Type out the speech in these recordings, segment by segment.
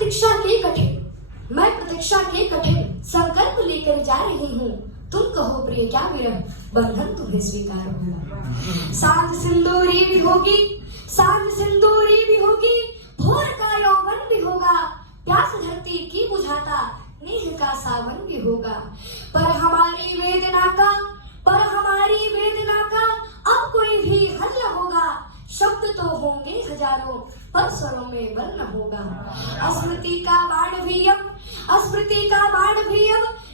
मैं प्रतीक्षा के कठिन संकल्प लेकर जा रही हूँ। तुम कहो प्रिय क्या विरह, बंधन तुम्हें स्वीकार होगा। सांझ सिंदूरी भी होगी, सांझ सिंदूरी भी होगी, भोर का यौवन भी होगा, प्यास धरती की बुझाता नेह का सावन भी होगा। पर हमारी वेदना का अब कोई भी हल न होगा। शब्द तो होंगे हजारों पर स्वरों में बल न होगा। स्मृति का बाण भी अब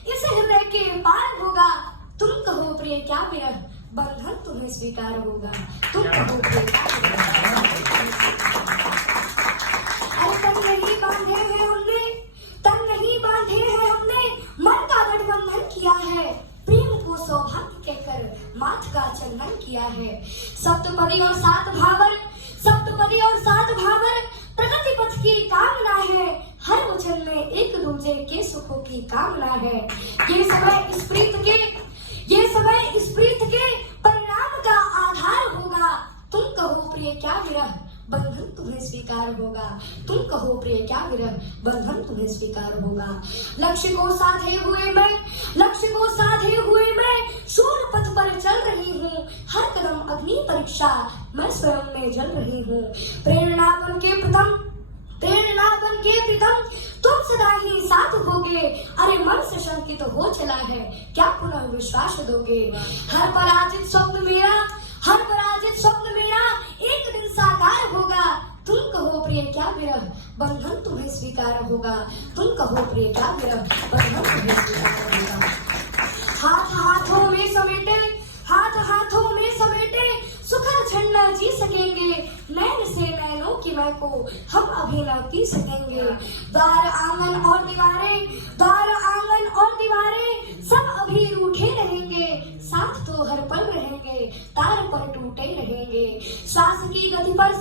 इस हृदय के पार होगा। तुम कहो प्रिय क्या विरह, बंधन तुम्हें स्वीकार होगा। तुम कहो प्रिय क्या विरह। अरे तन नहीं बांधे हैं हमने मन का गठबंधन किया है। प्रेम को सौभाग्य कहकर माथ का चंदन किया है। सप्तपदी और सात भावर प्रगति पथ की कामना है। हर वचन में एक दूजे के सुखों की कामना है। ये समय इस प्रीत के परिणाम का आधार होगा। तुम कहो प्रिय क्या विरह, बंधन तुम्हें स्वीकार होगा। तुम कहो प्रिय क्या विरह, बंधन तुम्हें स्वीकार होगा। लक्ष्य को साधे हुए मैं शूर पथ पर चल रही हूँ। हर कदम अग्नि परीक्षा मैं स्वयं में जल रही हूँ। प्रेरणा बन के प्रीतम तुम सदा ही साथ होगे। अरे मन से शंकित हो चला है, क्या पुनः विश्वास दोगे। हर पराजित स्वप्न मेरा एक दिन साकार होगा। तुम कहो प्रिय क्या विरह, बंधन तुम्हें स्वीकार होगा। तुम कहो प्रिय क्या विरह, बंधन तुम्हें स्वीकार होगा। हाथों में समेटे सुखद क्षण जी सकेंगे। नैन से नैनों की मैं को हम अभी न पी सकेंगे। द्वार आंगन और दीवारें सब अभी रूठे रहेंगे। साथ तो हर पल रहेंगे, तार पर टूटे रहेंगे। श्वास की गति पर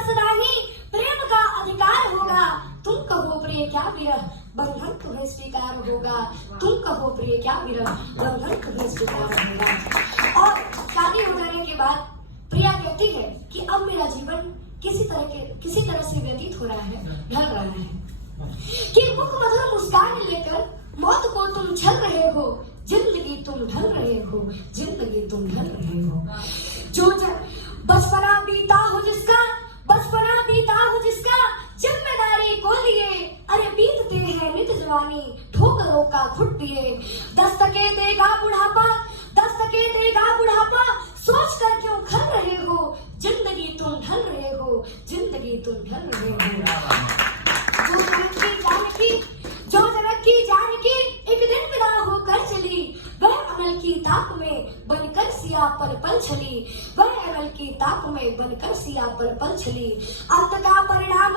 सदाही प्रेम का अधिकार होगा। तुम कहो प्रिय क्या विरह, बंधन तुम्हें स्वीकार होगा। तुम कहो प्रिय क्या विरह, बंधन तुम्हें स्वीकार होगा। और शादी हो जाने के बाद प्रिया कहती है कि अब मेरा जीवन किसी तरह से व्यतीत हो रहा है, ढल रहा है। कि मुख मधुर मुस्कान लेकर मौत को तुम छल रहे हो। जिंदगी तुम ढल रहे हो। जो बचपना बीता हो जिसका जिम्मेदारी को लिए। अरे बीतते हैं नित जवानी ठोकरों का खुद दिए। दस्तके देगा बुढ़ापा सोच कर क्यों खल रहे हो। जिंदगी तुम ढल रहे हो। जो जनक की जानकी एक दिन विदा होकर चली। वह अमल की ताक में बनकर सिया पल पल छली। अंत का परिणाम